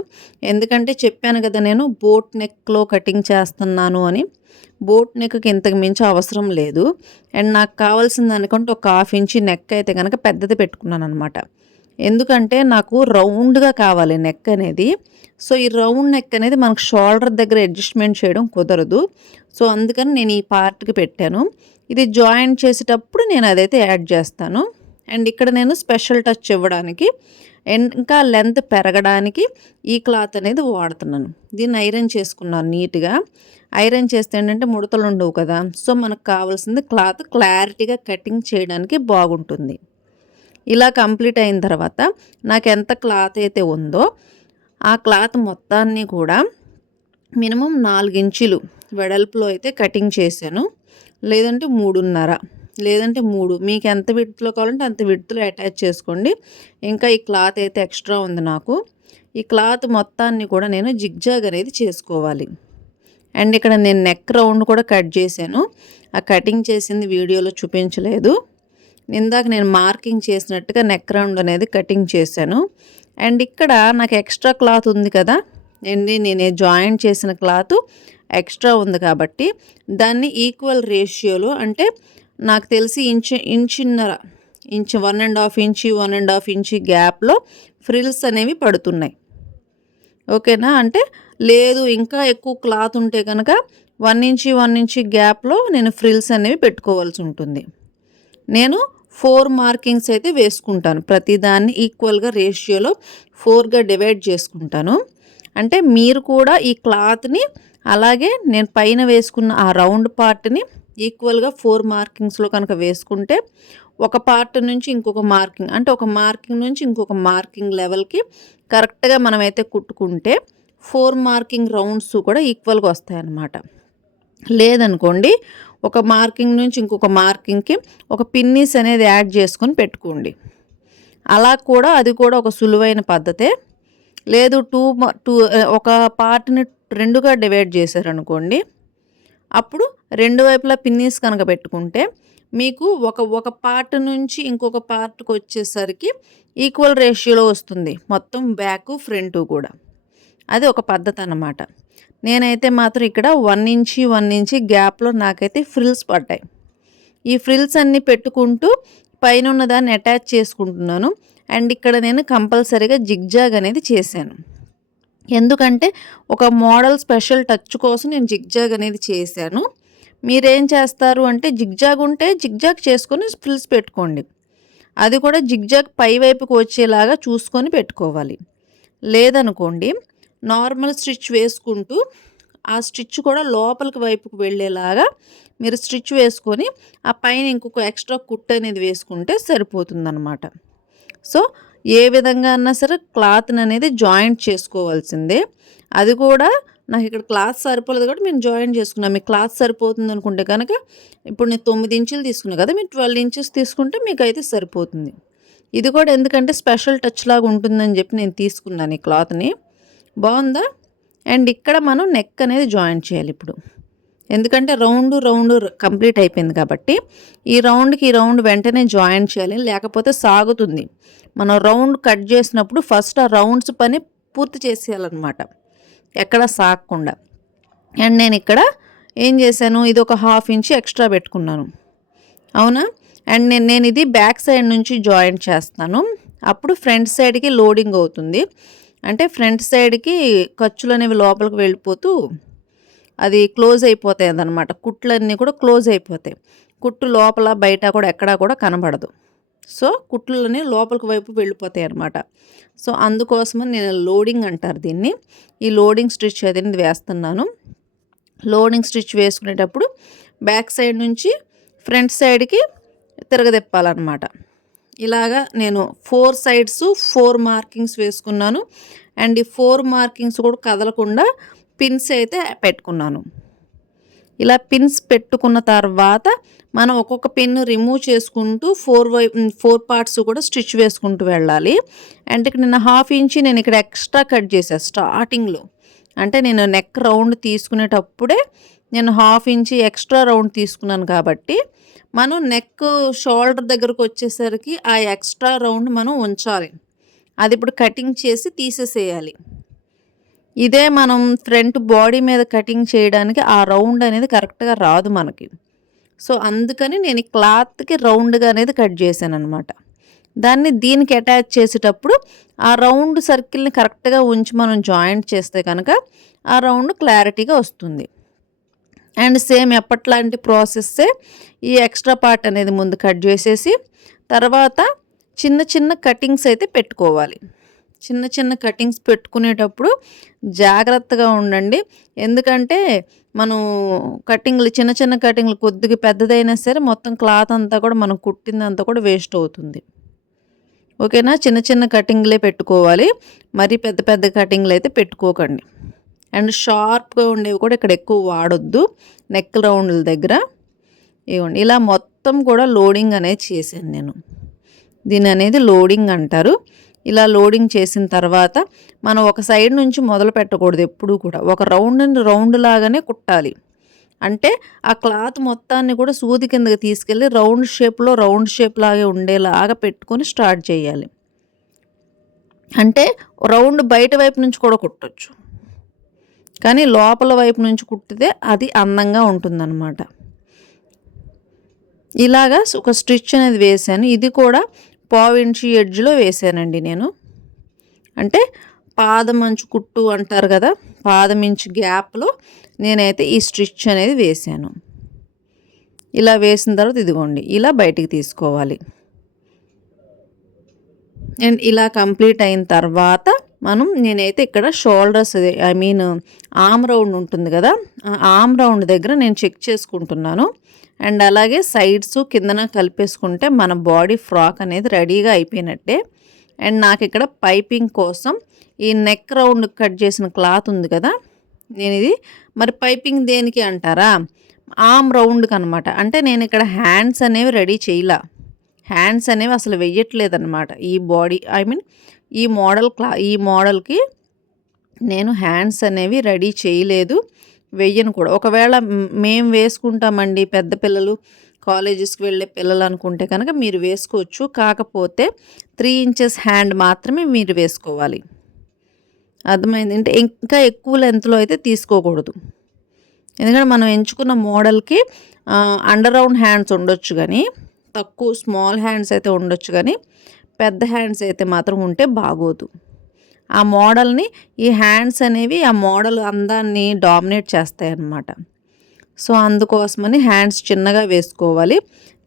ఎందుకంటే చెప్పాను కదా నేను బోట్ నెక్లో కటింగ్ చేస్తున్నాను అని. బోట్ నెక్కి ఇంతకు మించి అవసరం లేదు. అండ్ నాకు కావాల్సింది అనుకుంటే ఒక 1/2 ఇంచ్ నెక్ అయితే కనుక పెద్దది పెట్టుకున్నాను అనమాట. ఎందుకంటే నాకు రౌండ్గా కావాలి నెక్ అనేది. సో ఈ రౌండ్ నెక్ అనేది మనకు షోల్డర్ దగ్గర అడ్జస్ట్మెంట్ చేయడం కుదరదు. సో అందుకని నేను ఈ పార్ట్కి పెట్టాను. ఇది జాయింట్ చేసేటప్పుడు నేను అదైతే యాడ్ చేస్తాను. అండ్ ఇక్కడ నేను స్పెషల్ టచ్ ఇవ్వడానికి ఇంకా లెంత్ పెరగడానికి ఈ క్లాత్ అనేది వాడుతున్నాను. దీన్ని ఐరన్ చేసుకున్నాను నీట్గా. ఐరన్ చేస్తే ఏంటంటే ముడతలు ఉండవు కదా. సో మనకు కావాల్సింది క్లాత్ క్లారిటీగా కటింగ్ చేయడానికి బాగుంటుంది. ఇలా కంప్లీట్ అయిన తర్వాత నాకు ఎంత క్లాత్ అయితే ఉందో ఆ క్లాత్ మొత్తాన్ని కూడా మినిమం 4 ఇంచులు వెడల్పులో అయితే కటింగ్ చేశాను. లేదంటే 3.5 లేదంటే 3 మీకు ఎంత విడ్త్లో కావాలంటే అంత విడ్త్లో అటాచ్ చేసుకోండి. ఇంకా ఈ క్లాత్ అయితే ఎక్స్ట్రా ఉంది నాకు. ఈ క్లాత్ మొత్తాన్ని కూడా నేను జిగ్జాగ్ అనేది చేసుకోవాలి. అండ్ ఇక్కడ నేను నెక్ రౌండ్ కూడా కట్ చేశాను. ఆ కటింగ్ చేసింది వీడియోలో చూపించలేదు. ఇందాక నేను మార్కింగ్ చేసినట్టుగా నెక్ రౌండ్ అనేది కటింగ్ చేశాను. అండ్ ఇక్కడ నాకు ఎక్స్ట్రా క్లాత్ ఉంది కదా అండి, నేను జాయింట్ చేసిన క్లాత్ ఎక్స్ట్రా ఉంది కాబట్టి దాన్ని ఈక్వల్ రేషియోలో, అంటే నాకు తెలిసి ఇంచున్నర ఇంచు 1.5 ఇంచు 1.5 ఇంచు గ్యాప్లో ఫ్రిల్స్ అనేవి పడుతున్నాయి. ఓకేనా? అంటే లేదు ఇంకా ఎక్కువ క్లాత్ ఉంటే కనుక 1 ఇంచు గ్యాప్లో నేను ఫ్రిల్స్ అనేవి పెట్టుకోవాల్సి ఉంటుంది. నేను 4 మార్కింగ్స్ అయితే వేసుకుంటాను. ప్రతిదాన్ని ఈక్వల్గా రేషియోలో 4గా డివైడ్ చేసుకుంటాను. అంటే మీరు కూడా ఈ క్లాత్ని అలాగే నేను పైన వేసుకున్న ఆ రౌండ్ పార్ట్ని ఈక్వల్గా 4 మార్కింగ్స్లో కనుక వేసుకుంటే ఒక పార్ట్ నుంచి ఇంకొక మార్కింగ్, అంటే ఒక మార్కింగ్ నుంచి ఇంకొక మార్కింగ్ లెవెల్కి కరెక్ట్గా మనమైతే కుట్టుకుంటే 4 మార్కింగ్ రౌండ్స్ కూడా ఈక్వల్గా వస్తాయన్నమాట. లేదనుకోండి ఒక మార్కింగ్ నుంచి ఇంకొక మార్కింగ్కి ఒక పిన్నీస్ అనేది యాడ్ చేసుకొని పెట్టుకోండి. అలా కూడా అది కూడా ఒక సులువైన పద్ధతే. లేదు ఒక పార్ట్ని 2గా డివైడ్ చేశారనుకోండి, అప్పుడు 2 వైపులా పిన్నీస్ కనుక పెట్టుకుంటే మీకు ఒక పార్ట్ నుంచి ఇంకొక పార్ట్కి వచ్చేసరికి ఈక్వల్ రేషియోలో వస్తుంది, మొత్తం బ్యాక్ ఫ్రంట్ కూడా. అది ఒక పద్ధతి అన్నమాట. నేనైతే మాత్రం ఇక్కడ 1 ఇంచు గ్యాప్లో నాకైతే ఫ్రిల్స్ పడ్డాయి. ఈ ఫ్రిల్స్ అన్నీ పెట్టుకుంటూ పైన ఉన్న దాన్ని అటాచ్ చేసుకుంటున్నాను. అండ్ ఇక్కడ నేను కంపల్సరీగా జిగ్జాగ్ అనేది చేశాను. ఎందుకంటే ఒక మోడల్ స్పెషల్ టచ్ కోసం నేను జిగ్జాగ్ అనేది చేశాను. మీరేం చేస్తారు అంటే జిగ్జాగ్ ఉంటే జిగ్జాగ్ చేసుకొని ఫ్రిల్స్ పెట్టుకోండి. అది కూడా జిగ్జాగ్ పై వైపుకి వచ్చేలాగా చూసుకొని పెట్టుకోవాలి. లేదనుకోండి నార్మల్ స్టిచ్ వేసుకుంటూ ఆ స్టిచ్ కూడా లోపలికి వైపుకు వెళ్ళేలాగా మీరు స్టిచ్ వేసుకొని ఆ పైన ఇంకొక ఎక్స్ట్రా కుట్ అనేది వేసుకుంటే సరిపోతుందన్నమాట. సో ఏ విధంగా అన్నా సరే క్లాత్ని అనేది జాయింట్ చేసుకోవాల్సిందే. అది కూడా నాకు ఇక్కడ క్లాత్ సరిపోలేదు కాబట్టి నేను జాయింట్ చేసుకున్నాను. మీకు క్లాత్ సరిపోతుంది అనుకుంటే కనుక ఇప్పుడు నేను 9 ఇంచులు తీసుకున్నాను కదా, మీరు 12 ఇంచెస్ తీసుకుంటే మీకు అయితే సరిపోతుంది. ఇది కూడా ఎందుకంటే స్పెషల్ టచ్ లాగా ఉంటుందని చెప్పి నేను తీసుకున్నాను ఈ క్లాత్ని. బాగుందా? అండ్ ఇక్కడ మనం నెక్ అనేది జాయింట్ చేయాలి ఇప్పుడు. ఎందుకంటే రౌండ్ కంప్లీట్ అయిపోయింది కాబట్టి ఈ రౌండ్ వెంటనే జాయింట్ చేయాలి, లేకపోతే సాగుతుంది. మనం రౌండ్ కట్ చేసినప్పుడు ఫస్ట్ ఆ రౌండ్స్ పని పూర్తి చేసేయాలన్నమాట, ఎక్కడ సాగకుండా. అండ్ నేను ఇక్కడ ఏం చేశాను, ఇది ఒక 1/2 ఇంచు ఎక్స్ట్రా పెట్టుకున్నాను. అవునా? అండ్ నేను ఇది బ్యాక్ సైడ్ నుంచి జాయింట్ చేస్తాను. అప్పుడు ఫ్రంట్ సైడ్కి లోడింగ్ అవుతుంది. అంటే ఫ్రంట్ సైడ్కి ఖర్చులు అనేవి లోపలికి వెళ్ళిపోతూ అది క్లోజ్ అయిపోతాయి అన్నమాట. కుట్లన్నీ కూడా క్లోజ్ అయిపోతాయి. కుట్టు లోపల బయట కూడా ఎక్కడా కూడా కనబడదు. సో కుట్లన్నీ లోపలికి వైపు వెళ్ళిపోతాయి అన్నమాట. సో అందుకోసమని నేను లోడింగ్ అంటారు దీన్ని. ఈ లోడింగ్ స్టిచ్ అనేది వేస్తున్నాను. లోడింగ్ స్టిచ్ వేసుకునేటప్పుడు బ్యాక్ సైడ్ నుంచి ఫ్రంట్ సైడ్కి తిరగదిప్పాలన్నమాట. ఇలాగా నేను 4 సైడ్స్ 4 మార్కింగ్స్ వేసుకున్నాను. అండ్ ఈ 4 మార్కింగ్స్ కూడా కదలకుండా పిన్స్ అయితే పెట్టుకున్నాను. ఇలా పిన్స్ పెట్టుకున్న తర్వాత మనం ఒక్కొక్క పిన్ రిమూవ్ చేసుకుంటూ 4 పార్ట్స్ కూడా స్టిచ్ వేసుకుంటూ వెళ్ళాలి. అండ్ ఇక్కడ నేను 1/2 ఇంచు నేను ఇక్కడ ఎక్స్ట్రా కట్ చేశాను స్టార్టింగ్లో. అంటే నేను నెక్ రౌండ్ తీసుకునేటప్పుడే నేను 1/2 ఇంచు ఎక్స్ట్రా రౌండ్ తీసుకున్నాను కాబట్టి మనం నెక్ షోల్డర్ దగ్గరకు వచ్చేసరికి ఆ ఎక్స్ట్రా రౌండ్ మనం ఉంచాలి. అది ఇప్పుడు కటింగ్ చేసి తీసేసేయాలి. ఇదే మనం ఫ్రంట్ బాడీ మీద కటింగ్ చేయడానికి ఆ రౌండ్ అనేది కరెక్ట్గా రాదు మనకి. సో అందుకని నేను ఈ క్లాత్కి రౌండ్గా అనేది కట్ చేశాను అనమాట. దాన్ని దీనికి అటాచ్ చేసేటప్పుడు ఆ రౌండ్ సర్కిల్ని కరెక్ట్గా ఉంచి మనం జాయింట్ చేస్తే కనుక ఆ రౌండ్ క్లారిటీగా వస్తుంది. అండ్ సేమ్ ఎప్పట్లాంటి ప్రాసెస్సే ఈ ఎక్స్ట్రా పార్ట్ అనేది ముందు కట్ చేసేసి తర్వాత చిన్న చిన్న కటింగ్స్ అయితే పెట్టుకోవాలి. చిన్న చిన్న కటింగ్స్ పెట్టుకునేటప్పుడు జాగ్రత్తగా ఉండండి. ఎందుకంటే మనం కటింగ్లు చిన్న చిన్న కటింగ్లు కొద్దిగా పెద్దదైనా సరే మొత్తం క్లాత్ అంతా కూడా మనం కుట్టిందంతా కూడా వేస్ట్ అవుతుంది. ఓకేనా? చిన్న చిన్న కటింగ్లే పెట్టుకోవాలి. మరీ పెద్ద పెద్ద కటింగ్లు అయితే పెట్టుకోకండి. అండ్ షార్ప్గా ఉండేవి కూడా ఇక్కడ ఎక్కువ వాడొద్దు నెక్ రౌండ్ల దగ్గర. ఇవ్వండి ఇలా మొత్తం కూడా లోడింగ్ అనేది చేశాను నేను. దీని అనేది లోడింగ్ అంటారు. ఇలా లోడింగ్ చేసిన తర్వాత మనం ఒక సైడ్ నుంచి మొదలు పెట్టకూడదు ఎప్పుడూ కూడా. ఒక రౌండ్ లాగానే కుట్టాలి. అంటే ఆ క్లాత్ మొత్తాన్ని కూడా సూది కిందకి తీసుకెళ్ళి రౌండ్ షేప్ లాగే ఉండేలాగా పెట్టుకొని స్టార్ట్ చేయాలి. అంటే రౌండ్ బయట వైపు నుంచి కూడా కుట్టొచ్చు, కానీ లోపల వైపు నుంచి కుట్టితే అది అందంగా ఉంటుందన్నమాట. ఇలాగా ఒక స్టిచ్ అనేది వేసాను. ఇది కూడా 1/2 ఇంచ్ ఎడ్జ్లో వేసానండి నేను. అంటే పాదమంచు కుట్టు అంటారు కదా, పాదమించు గ్యాప్లో నేనైతే ఈ స్టిచ్ అనేది వేసాను. ఇలా వేసిన తర్వాత ఇదిగోండి ఇలా బయటికి తీసుకోవాలి. అండ్ ఇలా కంప్లీట్ అయిన తర్వాత నేనైతే ఇక్కడ షోల్డర్స్ ఆర్మ్ రౌండ్ ఉంటుంది కదా, ఆర్మ్ రౌండ్ దగ్గర నేను చెక్ చేసుకుంటున్నాను. అండ్ అలాగే సైడ్స్ కిందన కలిపేసుకుంటే మన బాడీ ఫ్రాక్ అనేది రెడీగా అయిపోయినట్టే. అండ్ నాకు ఇక్కడ పైపింగ్ కోసం ఈ నెక్ రౌండ్ కట్ చేసిన క్లాత్ ఉంది కదా, నేను ఇది మరి పైపింగ్ దేనికి అంటారా, ఆర్మ్ రౌండ్కి అనమాట. అంటే నేను ఇక్కడ హ్యాండ్స్ అనేవి రెడీ చేయలా, హ్యాండ్స్ అనేవి అసలు వెయ్యట్లేదన్నమాట. ఈ బాడీ ఈ మోడల్కి నేను హ్యాండ్స్ అనేవి రెడీ చేయలేదు, వెయ్యను కూడా. ఒకవేళ మేము వేసుకుంటామండి, పెద్ద పిల్లలు కాలేజెస్కి వెళ్ళే పిల్లలు అనుకుంటే కనుక మీరు వేసుకోవచ్చు. కాకపోతే 3 ఇంచెస్ హ్యాండ్ మాత్రమే మీరు వేసుకోవాలి. అర్థమైంది? అంటే ఇంకా ఎక్కువ లెంత్లో అయితే తీసుకోకూడదు. ఎందుకంటే మనం ఎంచుకున్న మోడల్కి అండర్ రౌండ్ హ్యాండ్స్ ఉండొచ్చు, కానీ తక్కువ స్మాల్ హ్యాండ్స్ అయితే ఉండొచ్చు, కానీ పెద్ద హ్యాండ్స్ అయితే మాత్రం ఉంటే బాగోదు. ఆ మోడల్ని ఈ హ్యాండ్స్ అనేవి ఆ మోడల్ అందాన్ని డామినేట్ చేస్తాయి అన్నమాట. సో అందుకోసమని హ్యాండ్స్ చిన్నగా వేసుకోవాలి.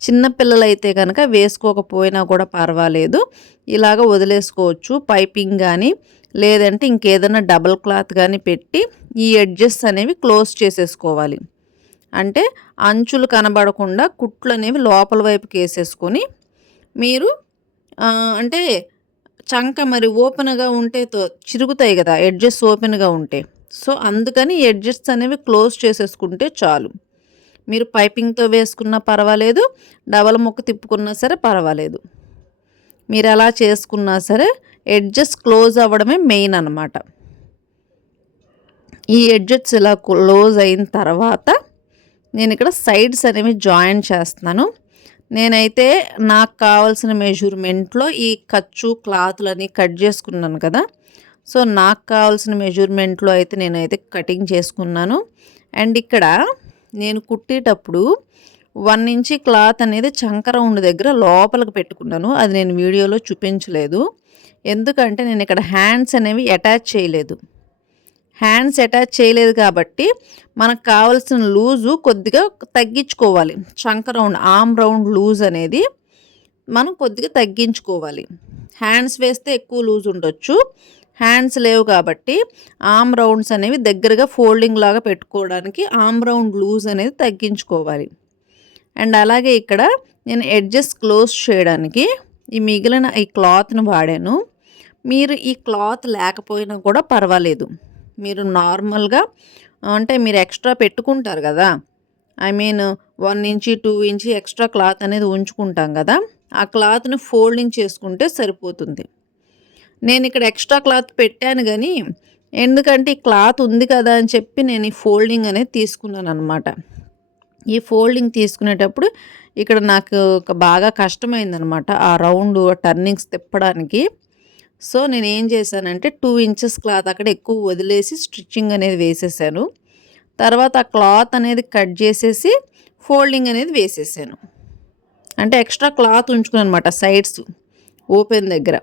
చిన్న పిల్లలైతే కనుక వేసుకోకపోయినా కూడా పర్వాలేదు, ఇలాగ వదిలేసుకోవచ్చు. పైపింగ్ కానీ లేదంటే ఇంకేదైనా డబల్ క్లాత్ కానీ పెట్టి ఈ ఎడ్జెస్ అనేవి క్లోజ్ చేసేసుకోవాలి. అంటే అంచులు కనబడకుండా కుట్లు అనేవి లోపల వైపుకి వేసేసుకొని మీరు అంటే చంక మరి ఓపెన్గా ఉంటే చిరుగుతాయి కదా ఎడ్జెస్ ఓపెన్గా ఉంటే. సో అందుకని ఎడ్జెస్ అనేవి క్లోజ్ చేసేసుకుంటే చాలు. మీరు పైపింగ్తో వేసుకున్నా పర్వాలేదు, డబల్ ముక్క తిప్పుకున్నా సరే పర్వాలేదు. మీరు ఎలా చేసుకున్నా సరే ఎడ్జెస్ క్లోజ్ అవ్వడమే మెయిన్ అన్నమాట. ఈ ఎడ్జెస్ ఇలా క్లోజ్ అయిన తర్వాత నేను ఇక్కడ సైడ్స్ అనేవి జాయిన్ చేస్తున్నాను. నేనైతే నాకు కావాల్సిన మెజర్మెంట్లో ఈ ఖర్చు క్లాత్లని కట్ చేసుకున్నాను కదా, సో నాకు కావాల్సిన మెజర్మెంట్లో అయితే నేనైతే కటింగ్ చేసుకున్నాను. అండ్ ఇక్కడ నేను కుట్టేటప్పుడు 1 ఇంచ్ క్లాత్ అనేది చంక రౌండ్ దగ్గర లోపలికి పెట్టుకున్నాను. అది నేను వీడియోలో చూపించలేదు, ఎందుకంటే నేను ఇక్కడ హ్యాండ్స్ అనేవి అటాచ్ చేయలేదు. హ్యాండ్స్ అటాచ్ చేయలేదు కాబట్టి మనకు కావాల్సిన లూజు కొద్దిగా తగ్గించుకోవాలి. చంక రౌండ్ ఆర్మ్ రౌండ్ లూజ్ అనేది మనం కొద్దిగా తగ్గించుకోవాలి. హ్యాండ్స్ వేస్తే ఎక్కువ లూజ్ ఉండొచ్చు, హ్యాండ్స్ లేవు కాబట్టి ఆర్మ్ రౌండ్స్ అనేవి దగ్గరగా ఫోల్డింగ్ లాగా పెట్టుకోవడానికి ఆర్మ్ రౌండ్ లూజ్ అనేది తగ్గించుకోవాలి. అండ్ అలాగే ఇక్కడ నేను ఎడ్జెస్ క్లోజ్ చేయడానికి ఈ మిగిలిన ఈ క్లాత్ను వాడాను. మీరు ఈ క్లాత్ లేకపోయినా కూడా పర్వాలేదు, మీరు నార్మల్గా అంటే మీరు ఎక్స్ట్రా పెట్టుకుంటారు కదా, 1 ఇంచ్ 2 ఇంచ్ ఎక్స్ట్రా క్లాత్ అనేది ఉంచుకుంటాం కదా, ఆ క్లాత్ని ఫోల్డింగ్ చేసుకుంటే సరిపోతుంది. నేను ఇక్కడ ఎక్స్ట్రా క్లాత్ పెట్టాను, కానీ ఎందుకంటే ఈ క్లాత్ ఉంది కదా అని చెప్పి నేను ఈ ఫోల్డింగ్ అనేది తీసుకున్నాను అనమాట. ఈ ఫోల్డింగ్ తీసుకునేటప్పుడు ఇక్కడ నాకు బాగా కష్టమైందనమాట ఆ రౌండ్ టర్నింగ్స్ తిప్పడానికి. సో నేను ఏం చేశానంటే 2 ఇంచెస్ క్లాత్ అక్కడ ఎక్కువ వదిలేసి స్టిచ్చింగ్ అనేది వేసేసాను. తర్వాత ఆ క్లాత్ అనేది కట్ చేసేసి ఫోల్డింగ్ అనేది వేసేసాను. అంటే ఎక్స్ట్రా క్లాత్ ఉంచుకున్నాను అనమాట సైడ్స్. ఓపెన్ దగ్గర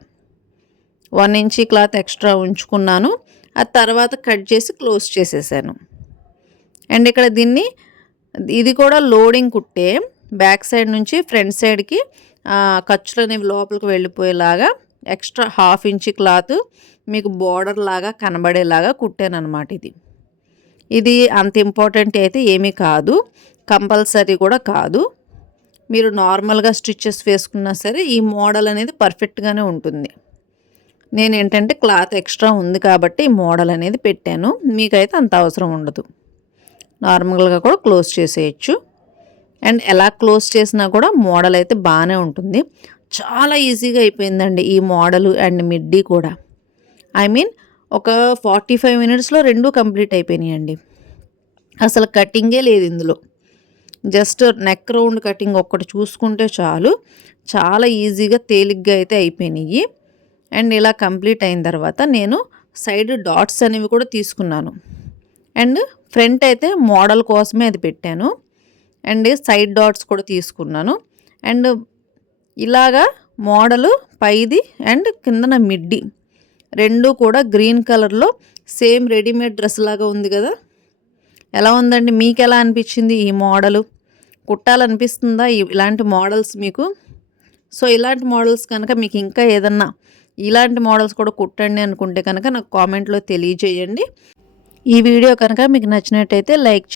1 ఇంచీ క్లాత్ ఎక్స్ట్రా ఉంచుకున్నాను. ఆ తర్వాత కట్ చేసి క్లోజ్ చేసేసాను. అండ్ ఇక్కడ ఇది కూడా లోడింగ్ కుట్టే. బ్యాక్ సైడ్ నుంచి ఫ్రంట్ సైడ్కి ఖర్చులు అనేవి లోపలికి వెళ్ళిపోయేలాగా ఎక్స్ట్రా 1/2 ఇంచీ క్లాత్ మీకు బోర్డర్ లాగా కనబడేలాగా కుట్టాను అనమాట. ఇది అంత ఇంపార్టెంట్ అయితే ఏమీ కాదు, కంపల్సరీ కూడా కాదు. మీరు నార్మల్గా స్టిచ్చెస్ వేసుకున్నా సరే ఈ మోడల్ అనేది పర్ఫెక్ట్గానే ఉంటుంది. నేను ఏంటంటే క్లాత్ ఎక్స్ట్రా ఉంది కాబట్టి ఈ మోడల్ అనేది పెట్టాను. మీకైతే అంత అవసరం ఉండదు, నార్మల్గా కూడా క్లోజ్ చేసేయచ్చు. అండ్ ఎలా క్లోజ్ చేసినా కూడా మోడల్ అయితే బాగానే ఉంటుంది. చాలా ఈజీగా అయిపోయిందండి ఈ మోడలు అండ్ మిడ్డీ కూడా. ఐ మీన్ ఒక 45 మినిట్స్లో 2 కంప్లీట్ అయిపోయినాయండి. అసలు కటింగే లేదు ఇందులో, జస్ట్ నెక్ రౌండ్ కటింగ్ ఒక్కటి చూసుకుంటే చాలు, చాలా ఈజీగా తేలిగ్గా అయితే అయిపోయినాయి. అండ్ ఇలా కంప్లీట్ అయిన తర్వాత నేను సైడ్ డాట్స్ అనేవి కూడా తీసుకున్నాను. అండ్ ఫ్రంట్ అయితే మోడల్ కోసమే అది పెట్టాను. అండ్ సైడ్ డాట్స్ కూడా తీసుకున్నాను. అండ్ ఇలాగా మోడలు పైది అండ్ కిందన మిడ్డీ 2 కూడా గ్రీన్ కలర్లో సేమ్ రెడీమేడ్ డ్రెస్ లాగా ఉంది కదా. ఎలా ఉందండి, మీకు ఎలా అనిపించింది ఈ మోడలు? కుట్టాలనిపిస్తుందా ఇలాంటి మోడల్స్ మీకు? సో ఇలాంటి మోడల్స్ కనుక మీకు ఇంకా ఏదన్నా ఇలాంటి మోడల్స్ కూడా కుట్టండి అనుకుంటే కనుక నాకు కామెంట్లో తెలియజేయండి. ఈ వీడియో కనుక మీకు నచ్చినట్టయితే లైక్